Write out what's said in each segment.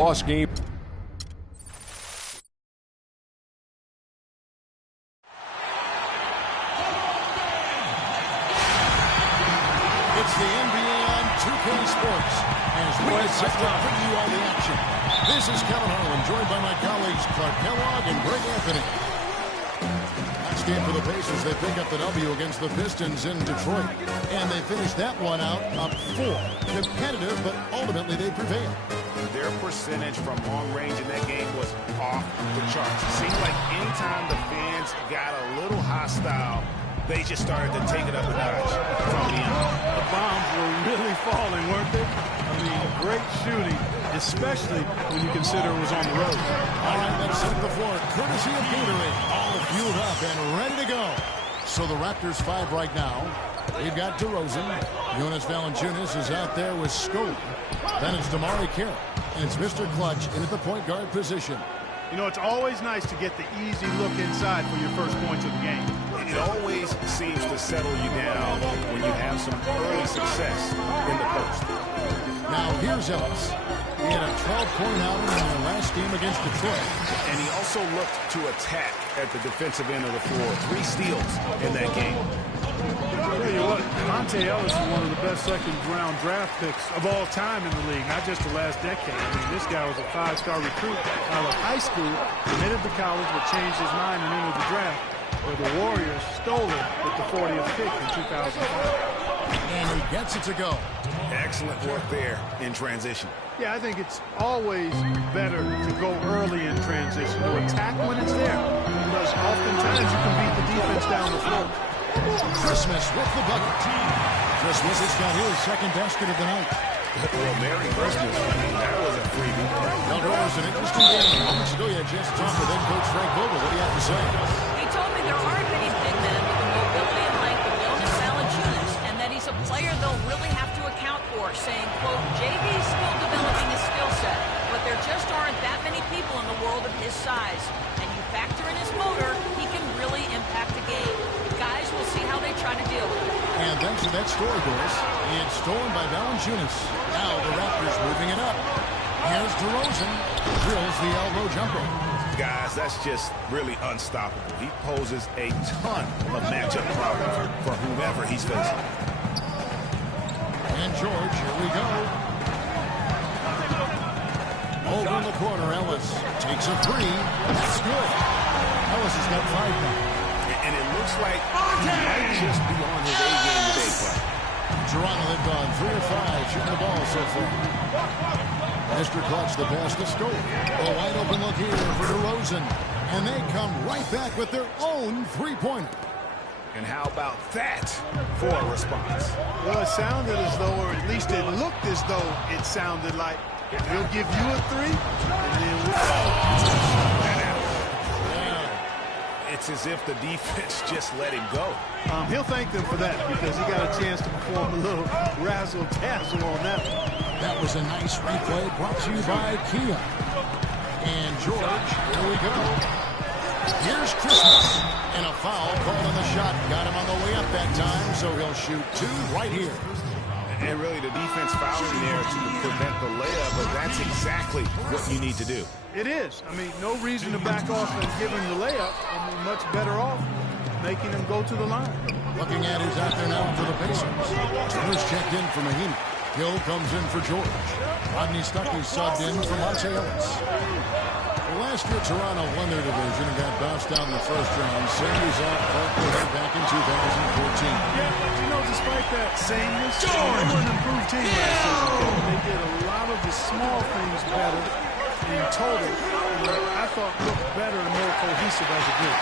Lost game. It's the NBA on 2K Sports as we get set to preview all the action. This is Kevin Harlan, joined by my colleagues Clark Kellogg and Greg Anthony. Last game for the Pacers, they pick up the W against the Pistons in Detroit. And they finished that one out up 4. Competitive, but ultimately they prevailed. Their percentage from long range in that game was off the charts. It seemed like anytime the fans got a little hostile, they just started to take it up a notch from beyond. The bombs were really falling, weren't they? I mean, great shooting, especially when you consider it was on the road. All right, let's set the floor. Courtesy of Gatorade. All fueled up and ready to go. So the Raptors 5 right now. They've got DeRozan. Jonas Valanciunas is out there with Scope. Then it's Damari Carroll. And it's Mr. Clutch in at the point guard position. You know, it's always nice to get the easy look inside for your first points of the game. It always seems to settle you down when you have some early success in the post. Now here's Ellis. He had a 12-point outing in their last game against Detroit. And he also looked to attack at the defensive end of the floor. 3 steals in that game. I'll tell you what, Monte Ellis is one of the best second-round draft picks of all time in the league, not just the last decade. I mean, this guy was a 5-star recruit out of high school, committed to college, but changed his mind and entered the draft, where the Warriors stole it with the 40th pick in 2005. And he gets it to go. Excellent work there in transition. Yeah, I think it's always better to go early in transition, to attack when it's there, because oftentimes you can beat the defense down the floor. Christmas with the bucket. Christmas has got his second basket of the night. Well, Merry Christmas. I mean, that was a freebie. Well, it was an interesting game. Moments ago, you had a chance to talk with head coach Frank Vogel. What do you have to say? He told me there aren't many big men with the mobility and length of Jonas Valanciunas, and that he's a player they'll really have to account for, saying, quote, JV's still developing his skill set, but there just aren't that many people in the world of his size. And you factor in his motor, he can really impact the game. Guys will see how they try to deal with it. And thanks for that story, boys. It's stolen by Valanciunas. Now the Raptors moving it up. Here's DeRozan. Drills the elbow jumper. Guys, that's just really unstoppable. He poses a ton of matchup problems for whomever he's facing. And George, here we go. Over in the corner, Ellis takes a 3. That's good. Ellis has got 5 now. And it looks like he might just be on his A-game today, Clark. Toronto, they've gone 3 of 5 shooting the ball so far. Mr. Clutch, the pass to Scope. A wide open look here for DeRozan. And they come right back with their own 3-pointer. And how about that for a response? Well, it sounded as though, or at least it looked as though it sounded like, we'll give you a 3, and then we'll... It's as if the defense just let him go. He'll thank them for that, because he got a chance to perform a little razzle-dazzle on that one. That was a nice replay brought to you by Kia. And George, here we go. Here's Christmas. And a foul called on the shot. Got him on the way up that time, so he'll shoot 2 right here. And really, the defense fouling there to prevent the layup, but that's exactly what you need to do. It is. I mean, no reason to back off and give him the layup. I mean, much better off making him go to the line. Looking at who's out there now for the Pacers. Turner's checked in for Mahinmi. Hill comes in for George. Rodney Stuckey subbed in for Monte Ellis. Well, last year, Toronto won their division and got bounced out in the first round. Same result back in 2014. Yeah, but you know, despite that sameness, they were an improved team last season. They did a lot of the small things better in total. I thought looked better and more cohesive as a group.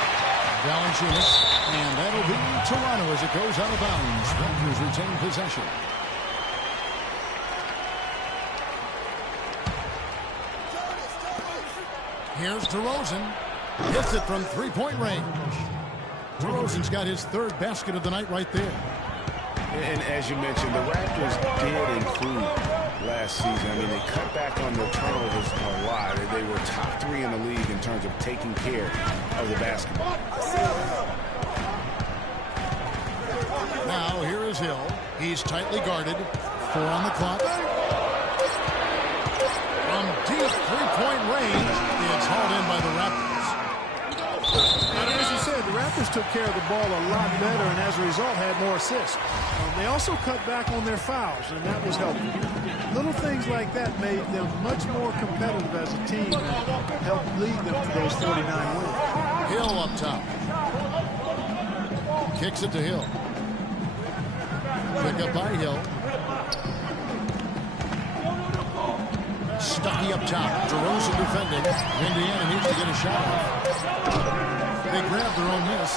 Valanciunas, and that'll be Toronto as it goes out of bounds. Raptors retain possession. Here's DeRozan. Hits it from 3-point range. DeRozan's got his 3rd basket of the night right there. And as you mentioned, the Raptors did improve last season. I mean, they cut back on their turnovers a lot. They were top 3 in the league in terms of taking care of the basketball. Now, here is Hill. He's tightly guarded. 4 on the clock. From deep three-point range. It's hauled in by the Raptors. And as you said, the Raptors took care of the ball a lot better and as a result had more assists. They also cut back on their fouls, and that was helpful. Little things like that made them much more competitive as a team and helped lead them to those 49 wins. Hill up top. Kicks it to Hill. Pick up by Hill. Stuckey up top. DeRozan defending. Indiana needs to get a shot off. They grab their own miss.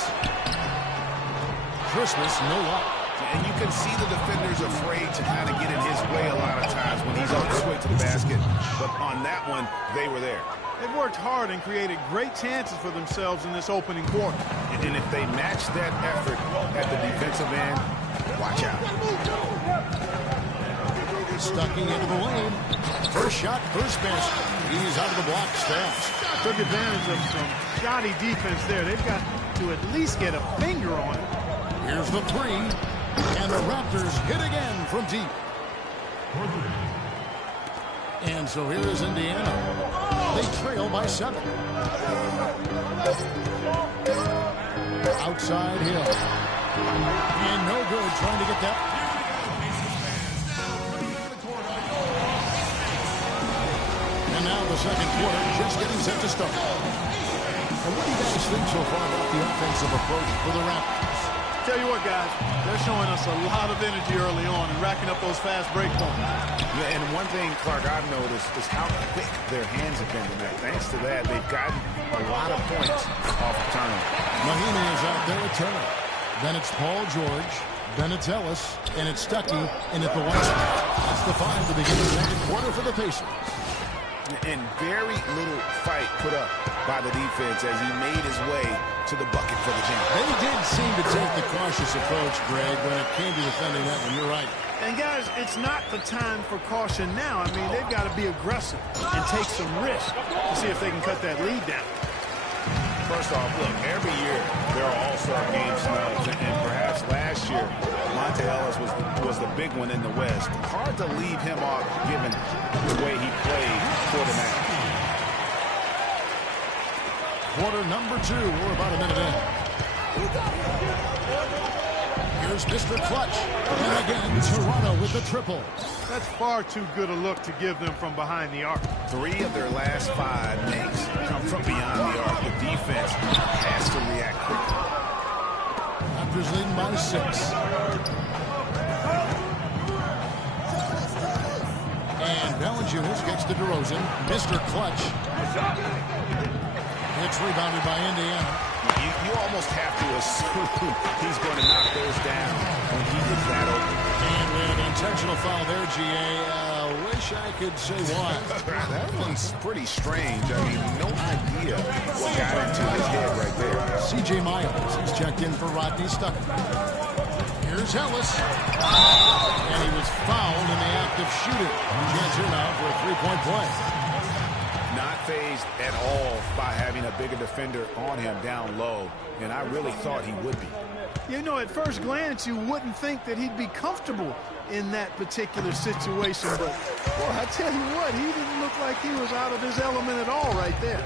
Christmas, no luck. And you can see the defenders afraid to kind of get in his way a lot of times when he's on his way to the basket. But on that one, they were there. They've worked hard and created great chances for themselves in this opening quarter. And if they match that effort at the defensive end, watch out. Stuckey into the lane. First shot, first basket. He's out of the blocks fast. Took advantage of some shoddy defense there. They've got to at least get a finger on it. Here's the three. And the Raptors hit again from deep. And so here is Indiana. They trail by 7. Outside Hill. And no good trying to get that. And now the second quarter just getting set to start. And what do you guys think so far about the offensive approach for the Raptors? Tell you what, guys, they're showing us a lot of energy early on and racking up those fast break points. Yeah, and one thing, Clark, I've noticed is how quick their hands have been tonight. Thanks to that, they've gotten a lot of points off the turnover. Mahinmi is out there at turnover. Then it's Paul George. Then it's Ellis. And it's Stuckey. And at the 1 spot. That's the 5 to begin the second quarter for the Pacers. And very little fight put up by the defense as he made his way to the bucket for the jam. They did seem to take the cautious approach, Greg, when it came to defending that one. You're right. And, guys, it's not the time for caution now. I mean, they've got to be aggressive and take some risk to see if they can cut that lead down. First off, look, every year there are all-star game snubs, and perhaps last year Monte Ellis was the big one in the West. Hard to leave him off given the way he played for the match. Quarter number 2. We're about a minute in. Here's Mr. Clutch. And again, Toronto with the triple. That's far too good a look to give them from behind the arc. 3 of their last 5 makes come from beyond the arc. The defense has to react quickly. Raptors leading by 6. And Valanciunas gets to DeRozan. Mr. Clutch. It's rebounded by Indiana. You almost have to assume he's going to knock those down when he gets that open. And we have an intentional foul there, G.A. Wish I could say why. That one's pretty strange. I mean, no idea what got into his head right there. C.J. Miles, he's checked in for Rodney Stuckey. Here's Ellis. And he was fouled in the act of shooting. Chance here now for a three-point play. Not fazed at all by having a bigger defender on him down low, and I really thought he would be. You know, at first glance, you wouldn't think that he'd be comfortable in that particular situation, but, boy, I tell you what, he didn't look like he was out of his element at all right there.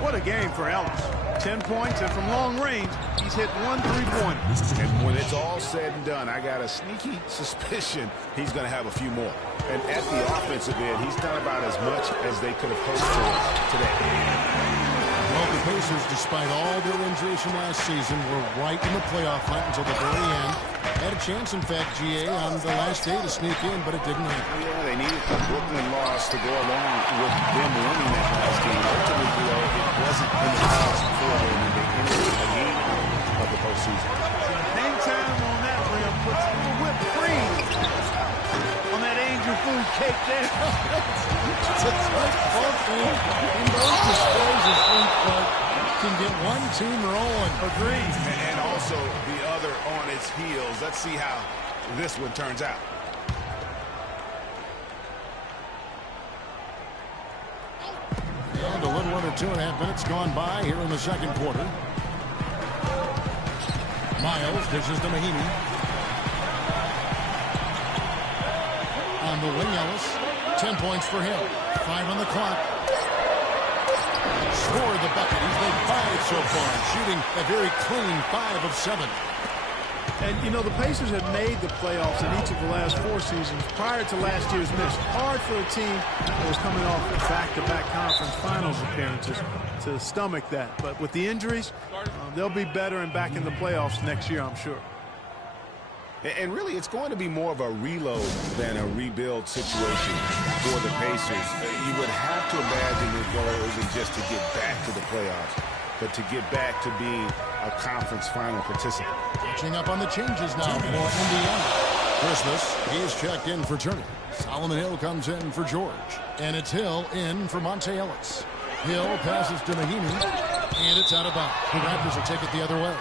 What a game for Ellis. 10 points, and from long range, he's hit 1 3-pointer. And when it's all said and done, I got a sneaky suspicion he's going to have a few more. And at the offensive end, he's done about as much as they could have hoped for today. Well, the Pacers, despite all their injuries from last season, were right in the playoff hunt until the very end. Had a chance, in fact, GA, on the last day to sneak in, but it didn't happen. Yeah, they needed a Brooklyn loss to go along with them winning that last game. Ultimately, though, it wasn't in the cards for them, and they ended the game of the postseason. Hang time on that rim puts a little whipped cream on that angel food cake there. It's like both things in those displays of strength can get one team rolling. Agreed. And also the other on its heels. Let's see how this one turns out. And a little under 2.5 minutes gone by here in the second quarter. Miles dishes to Mahinmi. On the wing, Ellis. 10 points for him. 5 on the clock. Scored the bucket. He's made 5 so far, shooting a very clean 5 of 7. And, you know, the Pacers have made the playoffs in each of the last 4 seasons prior to last year's miss. Hard for a team that was coming off back-to-back conference finals appearances to stomach that. But with the injuries, they'll be better and back in the playoffs next year, I'm sure. And really, it's going to be more of a reload than a rebuild situation for the Pacers. You would have to imagine the goal isn't just to get back to the playoffs, but to get back to being a conference final participant. Catching up on the changes now for Indiana. Christmas, he's checked in for Turner. Solomon Hill comes in for George. And it's Hill in for Monte Ellis. Hill passes to Mahinmi, and it's out of bounds. The Raptors will take it the other way.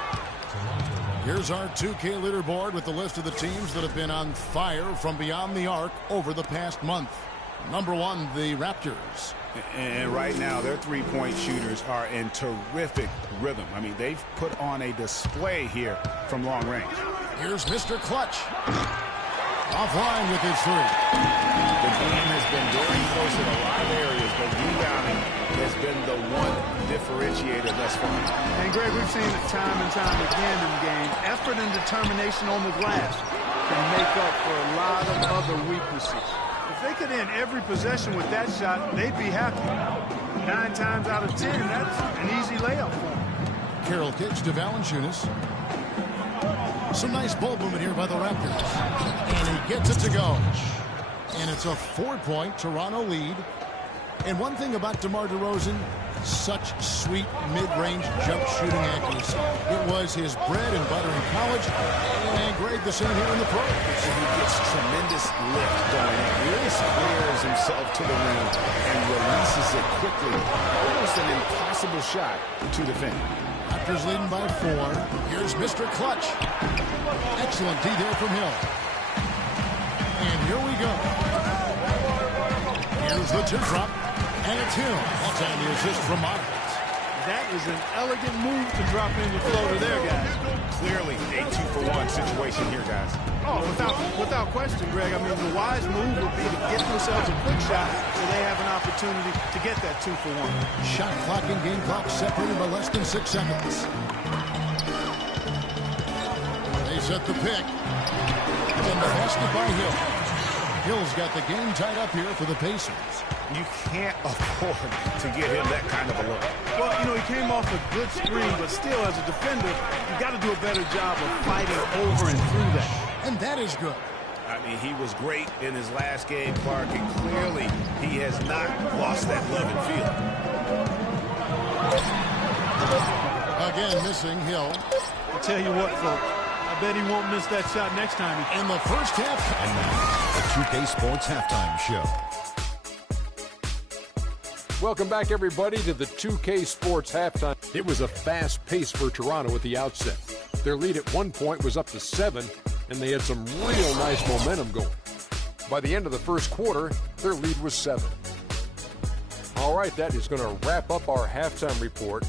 Here's our 2K leaderboard with the list of the teams that have been on fire from beyond the arc over the past month. Number 1, the Raptors. And right now, their three-point shooters are in terrific rhythm. I mean, they've put on a display here from long range. Here's Mr. Clutch. Offline with his 3. The game has been very close in a lot of areas, but rebounding has been the one differentiator thus far. And, Greg, we've seen it time and time again in games. Effort and determination on the glass can make up for a lot of other weaknesses. If they could end every possession with that shot, they'd be happy. 9 times out of 10, that's an easy layup for them. Carroll kicks to Valanciunas. Some nice ball movement here by the Raptors. And he gets it to go. And it's a 4-point Toronto lead. And one thing about DeMar DeRozan, such sweet mid-range jump shooting accuracy. It was his bread and butter in college, and Greg the same here in the pros. He gets tremendous lift going on. He really squares himself to the rim and releases it quickly. Almost an impossible shot to defend. Raptors leading by 4. Here's Mr. Clutch. Excellent D there from Hill. And here we go. Here's the teardrop. And it's Hill. That's on the assist from Modric. That is an elegant move to drop in your floater there, guys. Clearly a 2-for-1 situation here, guys. Oh, without question, Greg. I mean, the wise move would be to get themselves a quick shot so they have an opportunity to get that 2-for-1. Shot clock and game clock separated by less than 6 seconds. They set the pick. And the basket by Hill. Hill's got the game tied up here for the Pacers. You can't afford to get him that kind of a look. Well, you know, he came off a good screen, but still, as a defender, you got to do a better job of fighting over and through that. And that is good. I mean, he was great in his last game, Clark, and clearly he has not lost that love and feel. Again, missing Hill. I'll tell you what, folks. I bet he won't miss that shot next time. In the first half. And now, the 2K Sports Halftime Show. Welcome back, everybody, to the 2K Sports Halftime. It was a fast pace for Toronto at the outset. Their lead at one point was up to 7, and they had some real nice momentum going. By the end of the first quarter, their lead was 7. All right, that is going to wrap up our halftime report.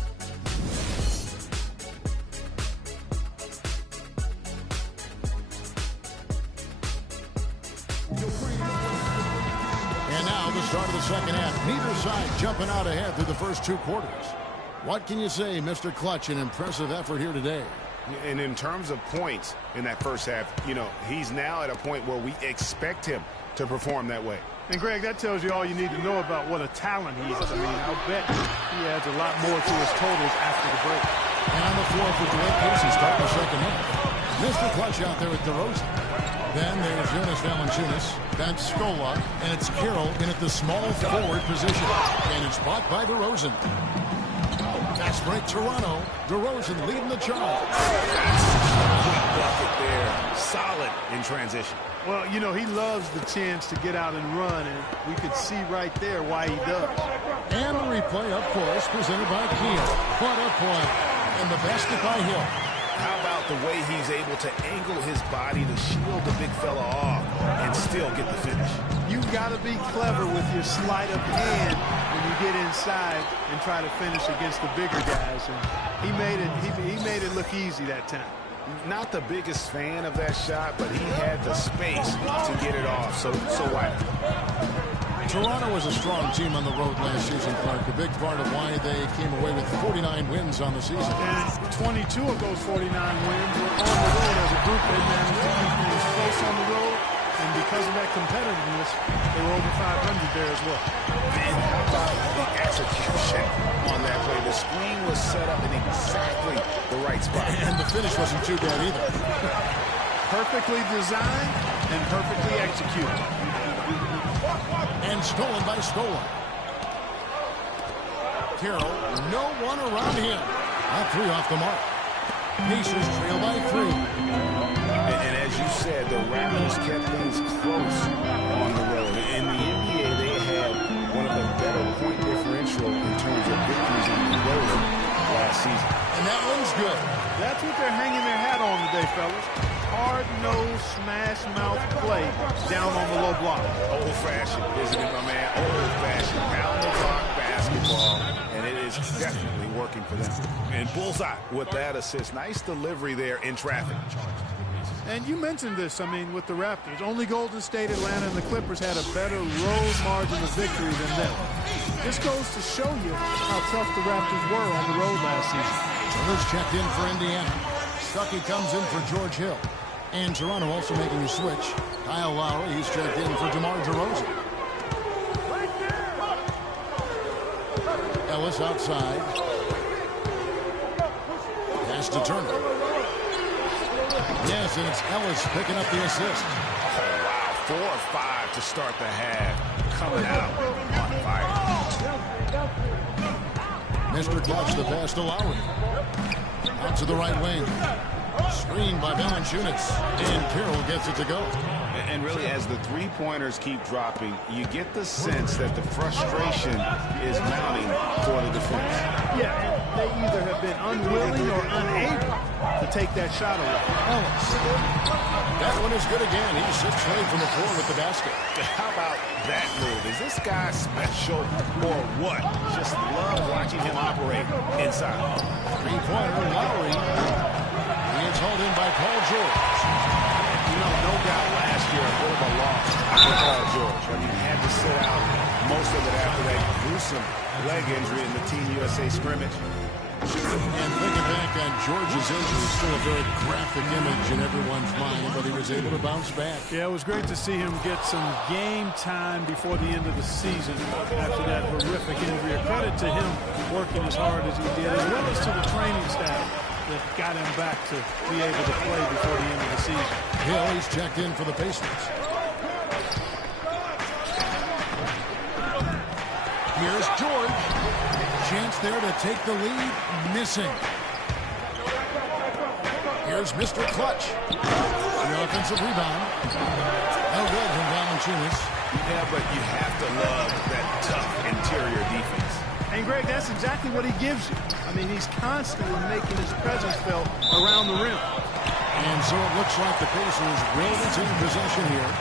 Start of the second half. Neither side jumping out ahead through the first 2 quarters. What can you say, Mr. Clutch? An impressive effort here today. And in terms of points in that first half, you know, he's now at a point where we expect him to perform that way. And, Greg, that tells you all you need to know about what a talent he is. I mean, I'll bet he adds a lot more to his totals after the break. And on the floor for Dwight Casey starting the second half. Mr. Clutch out there with DeRozan. Then there's Jonas Valanciunas. That's Scola. And it's Carroll in at the small forward position. And it's blocked by DeRozan. Fast break Toronto. DeRozan leading the charge. Quick bucket there. Solid in transition. Well, you know, he loves the chance to get out and run, and we could see right there why he does. And the replay, of course, presented by Keane. What a play. And the basket by Hill. How about the way he's able to angle his body to shield the big fella off and still get the finish? You've got to be clever with your sleight of hand when you get inside and try to finish against the bigger guys. And he made it look easy that time. Not the biggest fan of that shot, but he had the space to get it off. So why not? Toronto was a strong team on the road last season, Clark. A big part of why they came away with 49 wins on the season. And 22 of those 49 wins were on the road as a group. They managed to keep things close on the road. And because of that competitiveness, they were over 500 there as well. And how about the execution on that play? The screen was set up in exactly the right spot. And the finish wasn't too bad either. Perfectly designed and perfectly executed. And stolen by Scola. Carroll, no one around him. That 3 off the mark. Pacers trail by 3. And as you said, the Raptors kept things close on the road. In the NBA, they had one of the better point differential in terms of victories on the road last season. And that one's good. That's what they're hanging their hat on today, fellas. Hard-nosed, smash-mouth play down on the low block. Old-fashioned, isn't it, my man? Old-fashioned, down-the-block basketball. And it is definitely working for them. And bullseye with that assist. Nice delivery there in traffic. And you mentioned this, I mean, with the Raptors. Only Golden State, Atlanta, and the Clippers had a better road margin of victory than them. This goes to show you how tough the Raptors were on the road last season. Turner's checked in for Indiana. Stuckey comes in for George Hill. And Toronto also making a switch. Kyle Lowry, he's checked in for DeMar DeRozan. Ellis outside. Pass to Turner. Yes, and it's Ellis picking up the assist. Oh, wow. 4 or 5 to start the half. Coming out on fire. Mr. Clutch, the pass to Lowry. Out to the right wing. Screened by Valanciunas. And Carroll gets it to go. And really, as the three-pointers keep dropping, you get the sense that the frustration is mounting for the defense. Yeah, and they either have been unwilling or unable to take that shot away. Ellis. That one is good again. He sits right from the floor with the basket. How about that move? Is this guy special or what? Just love watching him operate inside. Three-pointer, Lowry. He is hauled in by Paul George. You know, no doubt last year a bit of a loss for Paul George. I mean, he had to sit out most of it after that gruesome leg injury in the Team USA scrimmage. And thinking back on George's injury, still a very graphic image in everyone's mind, but he was able to bounce back. Yeah, it was great to see him get some game time before the end of the season after that horrific injury. A credit to him working as hard as he did, as well as to the training staff that got him back to be able to play before the end of the season. Hill, he's checked in for the Pacers. Here's George. Chance there to take the lead. Missing. Here's Mr. Clutch. The offensive rebound. No good from Valanciunas. Yeah, but you have to love that tough interior defense. And, Greg, that's exactly what he gives you. I mean, he's constantly making his presence felt around the rim. And so it looks like the Pacers will retain possession here.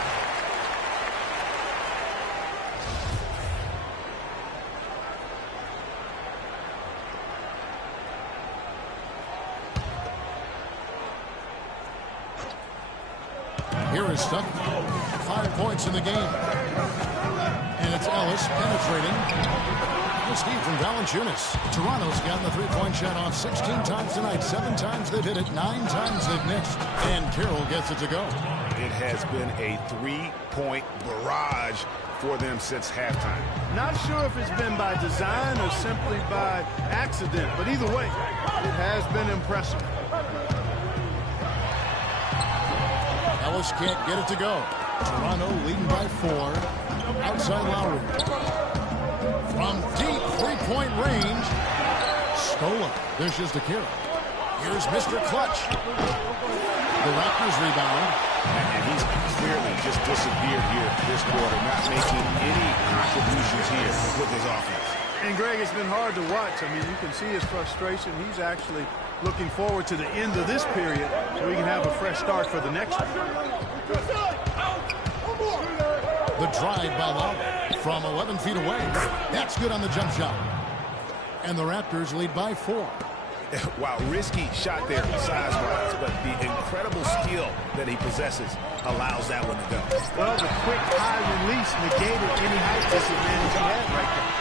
Here is Stuck. 5 points in the game. And it's Ellis penetrating. Steve from Valanciunas. Toronto's gotten the three-point shot off 16 times tonight. 7 times they've hit it. 9 times they've missed. And Carroll gets it to go. It has been a three-point barrage for them since halftime. Not sure if it's been by design or simply by accident, but either way, it has been impressive. Ellis can't get it to go. Toronto leading by 4. Outside Lowry. From deep three-point range, Scola dishes to Carroll. Here's Mr. Clutch. The Raptors rebound. And he's clearly just disappeared here this quarter, not making any contributions here with his offense. And, Greg, it's been hard to watch. I mean, you can see his frustration. He's actually looking forward to the end of this period so he can have a fresh start for the next one. The drive by Lowry from 11 feet away. That's good on the jump shot. And the Raptors lead by 4. Wow, risky shot there size-wise, but the incredible skill that he possesses allows that one to go. Well, the quick high release negated any height disadvantage he had right there.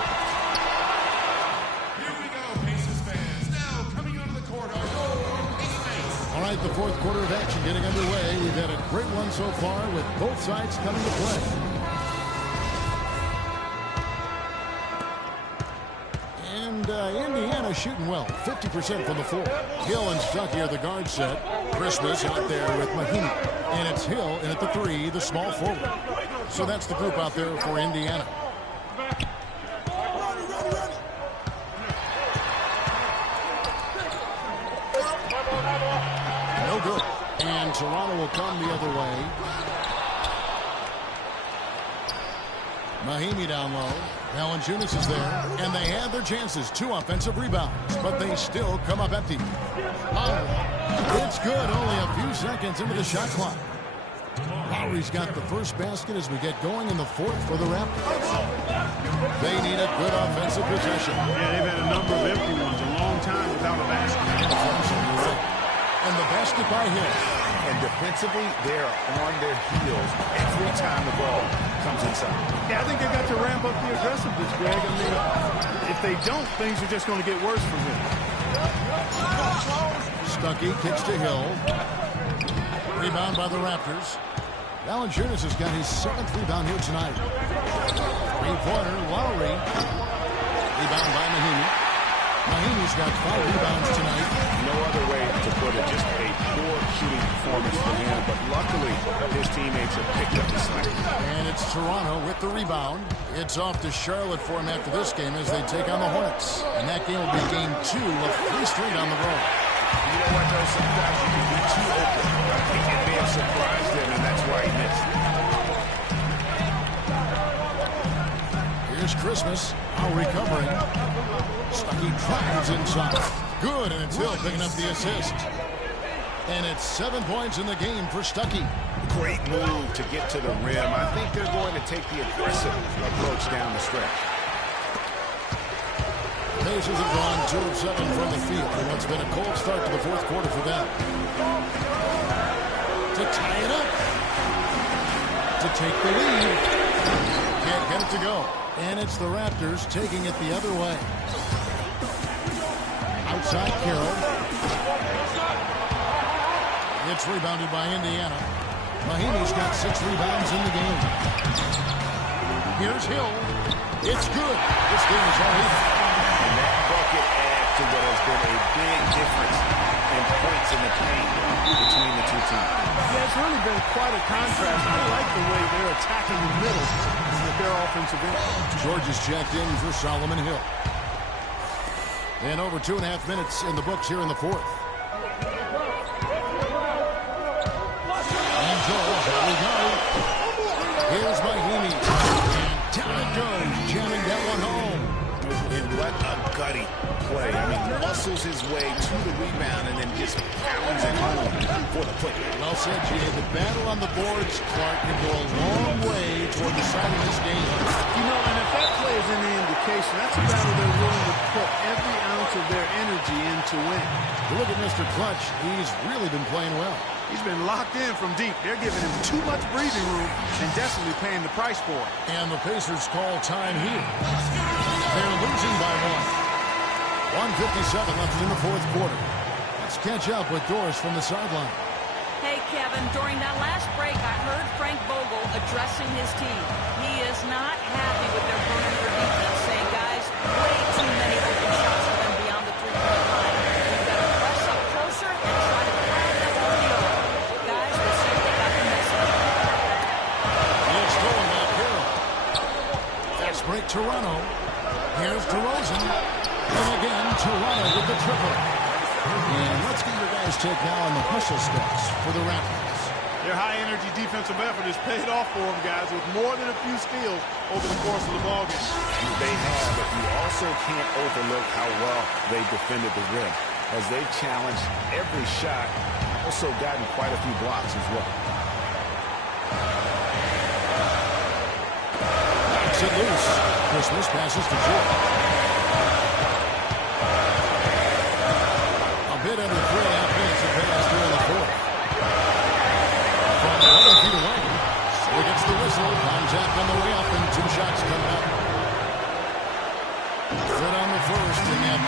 Here we go, Pacers fans. Now coming onto the court are your teammates. All right, the fourth quarter of action getting underway. We've had a great one so far with both sides coming to play. And Indiana shooting well, 50% from the floor. Hill and Stuckey are the guard set. Christmas out there with Mahinmi. And it's Hill in at the 3, the small forward. So that's the group out there for Indiana. No good. And Toronto will come the other way. Mahinmi down low. Valanciunas is there. And they had their chances. 2 offensive rebounds. But they still come up empty. Lowry. It's good. Only a few seconds into the shot clock. Lowry's got the first basket as we get going in the fourth for the Raptors. They need a good offensive possession. Yeah, they've had a number of empty ones. A long time without a basket. And the basket by Hill. And defensively, they're on their heels every time the ball comes inside. Yeah, I think they've got to ramp up the aggressiveness, Greg. I mean, if they don't, things are just going to get worse from here. Stuckey kicks to Hill. Rebound by the Raptors. Valanciunas has got his 7th rebound here tonight. Three-pointer, Lowry. Rebound by Mahinmi. Mahinmi's got 5 rebounds tonight. No other way to put it, just a poor shooting performance for him. But luckily, his teammates have picked up the slack. And it's Toronto with the rebound. It's off to Charlotte for him after this game as they take on the Hornets. And that game will be game 2 of 3 straight on the road. You know what, though? Sometimes you can be too open. I think it may have surprised him, and that's why he missed. Here's Christmas. Now recovering. Stuckey drives inside. Good, and it's Hill picking up the assist. And it's 7 points in the game for Stuckey. Great move to get to the rim. I think they're going to take the aggressive approach down the stretch. Pacers have gone 2 of 7 from the field in what's been a cold start to the fourth quarter for them. To tie it up. To take the lead. Can't get it to go. And it's the Raptors taking it the other way. Outside Carroll. It's rebounded by Indiana. Mahinmi's got 6 rebounds in the game. Here's Hill. It's good. This game is all even. And that bucket adds to what has been a big difference in points in the paint between the two teams. Yeah, it's really been quite a contrast. I like the way they're attacking the middle with their offensive end. George is checked in for Solomon Hill. And over 2.5 minutes in the books here in the fourth. And George, here we go. Here's Mahinmi. And down it goes, jamming that one home. And what a gutty play. I mean, muscles his way to the rebound and then just pounds it home for the put. Well said, Jay. The battle on the boards, Clark, can go a long way toward deciding this game. You know, and if that play is any indication, that's a battle they're willing to put every ounce of their energy in to win. You look at Mr. Clutch. He's really been playing well. He's been locked in from deep. They're giving him too much breathing room and desperately paying the price for it. And the Pacers call time here. They're losing by 1. 1:57 left in the fourth quarter. Let's catch up with Doris from the sideline. Hey, Kevin, during that last break, I heard Frank Vogel addressing his team. He is not happy with their perimeter defense, saying, guys, way too many open shots for them beyond the three-point line. We've got to press up closer and try to crowd them on the other. Guys, we'll see if they got the message. It's stolen by Carroll. Fast break Toronto. Here's DeRozan. And again, Toronto with the triple. And let's get your guys' take now on the hustle steps for the Raptors. Their high-energy defensive effort has paid off for them, guys, with more than a few steals over the course of the ballgame. They have, but you also can't overlook how well they defended the rim, as they've challenged every shot, also gotten quite a few blocks as well. Knocks it loose. Christmas passes to George.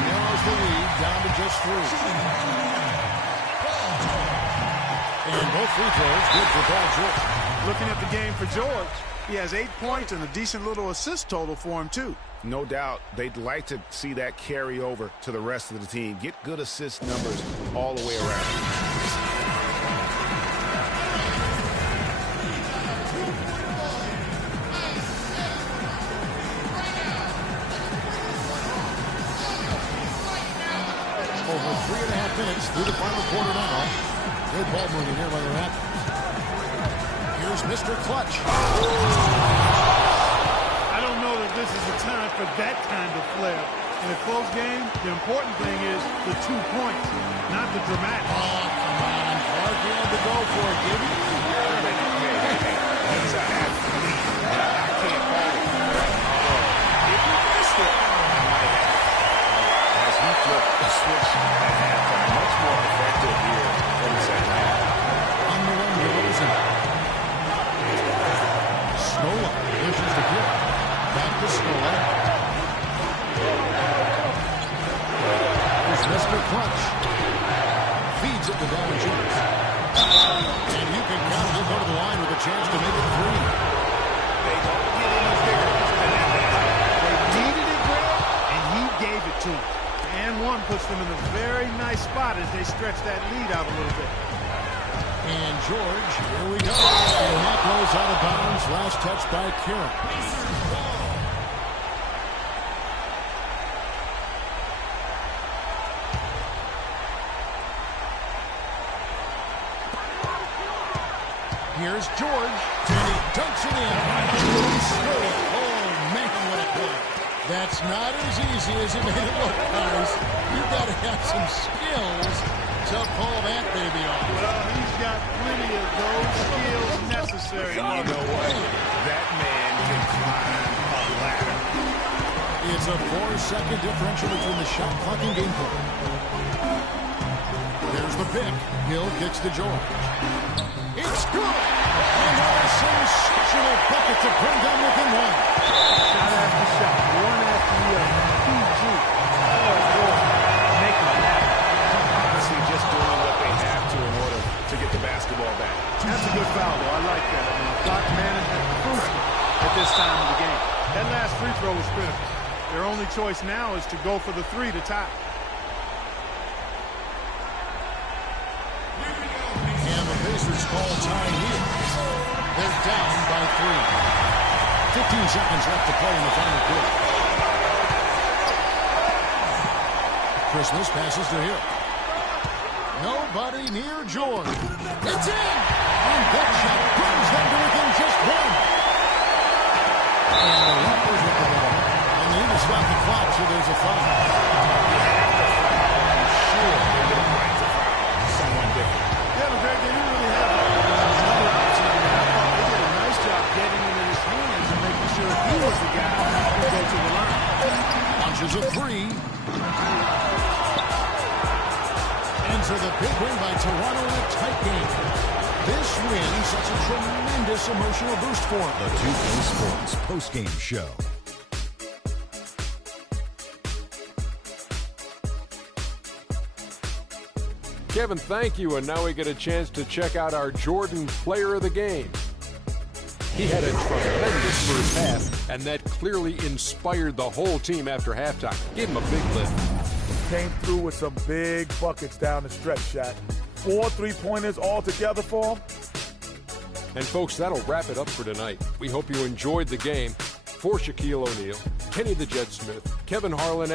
narrows the lead down to just 3. And both free throws good for Paul George. Looking at the game for George, he has 8 points and a decent little assist total for him, too. No doubt they'd like to see that carry over to the rest of the team. Get good assist numbers all the way around. Over 3.5 minutes through the final quarter now. Good ball moving here by the Raptors. Here's Mr. Clutch. I don't know that this is the time for that kind of flair. In a close game, the important thing is the 2 points, not the dramatic. Oh, come on. Clark, you had to go for it, didn't you? He's an athlete. I can't call it. If you missed it, I might have. As he flipped the switch at halftime, much more effective here in the second half. On the run, DeRozan. Snola pushes the pick. Back to Snola. Here's Mr. Clutch. Feeds it to Valanciunas. And you can count him go to the line with a chance to make it 3. They don't get any bigger than that. They needed it, Greg, and he gave it to them. And one puts them in a very nice spot as they stretch that lead out a little bit. And George, here we go. And that goes out of bounds. Last touch by Karen. Here's George. And he dunks it in. Oh, man, what a play. That's not as easy as it made it look, guys. You've got to have some skills to pull that baby off. Well, he's got plenty of those skills necessary. And you know what? That man can climb a ladder. It's a 4-second differential between the shot clock and game clock. There's the pick. Hill kicks to George. It's good! And a sensational bucket to bring them within 1. Shot after shot, one after the other. PG. Oh, boy. Make it happen. Obviously just doing what they have to in order to get the basketball back. That's a good foul, though. I like that. I mean, clock management crucial at this time of the game. That last free throw was critical. Their only choice now is to go for the 3 to tie. And the Pacers call time here. They're down by 3. 15 seconds left to play in the final quarter. Christmas passes to Hill. Nobody near George. It's in! And that shot brings them to within just 1. And the Raptors with the ball. And they need to stop the clock, so there's a foul. You have to foul. I'm sure they're going to right to foul someone different. Yeah, but Greg, they didn't really have another option. I mean, I thought they did a nice job getting into his hands and making sure he was the guy who go to the line. Launches a 3. Ends with a big win by Toronto in a tight game. This win sets a tremendous emotional boost for them. The 2K Sports postgame show. Kevin, thank you. And now we get a chance to check out our Jordan player of the game. He had a tremendous first half, and that clearly inspired the whole team after halftime. Gave him a big lift. Came through with some big buckets down the stretch, Shaq. 4 3-pointers all together for him. And folks, that'll wrap it up for tonight. We hope you enjoyed the game. For Shaquille O'Neal, Kenny the Jet Smith, Kevin Harlan,